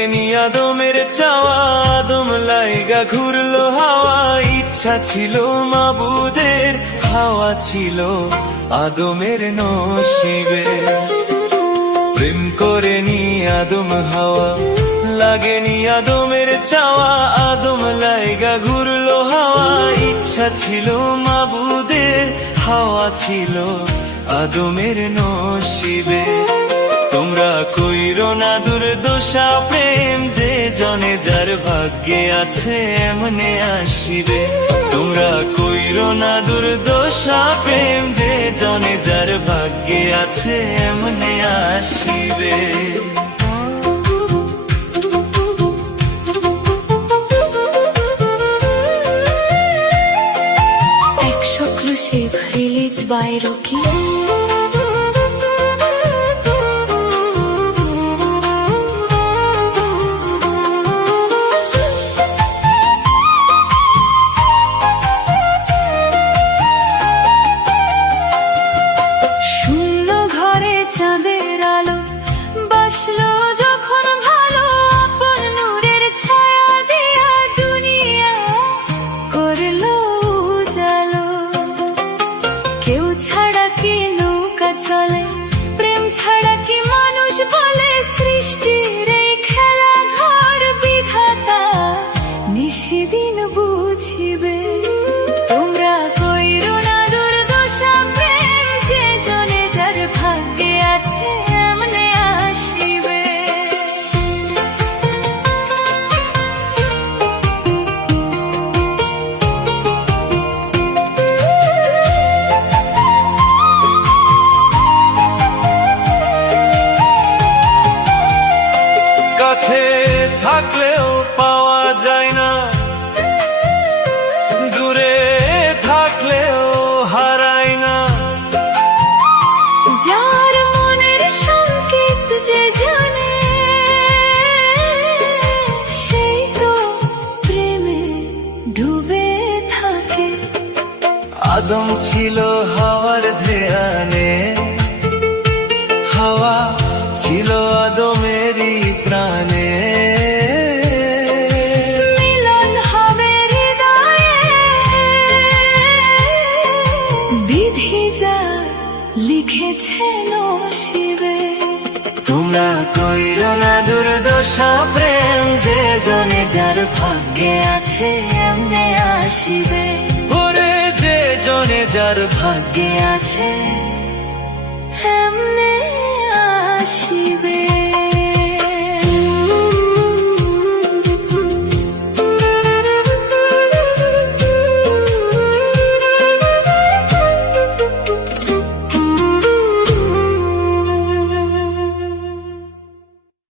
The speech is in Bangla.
লাগেনি আদমের চাওয়া, আদম লাইগা ঘুরলো হাওয়া। ইচ্ছা ছিল মাবুদের, হাওয়া ছিল আদমের নসিবে। প্রেম করেনি আদম হাওয়া, লাগেনি আদমের চাওয়া, আদম লাইগা ঘুরলো হাওয়া। ইচ্ছা ছিল মাবুদের, হাওয়া ছিল আদমের নসিবে। তোমরা কইরো না দুর্দশা প্রেম, যে জনে যার ভাগ্যে আছে এমনে আসিবে। তোমরা কইরো না দুর্দশা প্রেম, যে জনে যার ভাগ্যে আছে এমনে আসিবে। Exclusive release by Rocky. শূন্য ঘরে চাঁদের আলো বাসলো যখন ভালো, আপন নূরের ছায়া দিয়া দুনিয়া করলো উজালো। কেউ ছাড়া কি নৌকা চলে, প্রেম ছাড়া কি মানুষ বলে। সৃষ্টির এই খেলা ঘর বিধাতা নিশিদিন বুঝিবে। তোমরা কইরো না দুর্দশা প্রেম, যে জনে যার ভাগ্যে আছে এমনে আসিবে। কাছে থাকলেও পাওয়া যায় না, দূরে থাকলেও হারায় না। যার মনের সংকেত যে জানে, সেই তো প্রেমে ডুবে থাকে। আদম ছিল হাওয়ার ধ্যানে, হাওয়া ছিল আদমেরই প্রাণে। মিলন হবে হৃদয়ে, বিধি যা লিখেছে নসিবে। তোমরা কইরো না দুর্দশা প্রেম, যে জনে যার ভাগ্যে আছে এমনে আসিবে। ওরে যে জনে যার ভাগ্যে আছে এমনে আসিবে।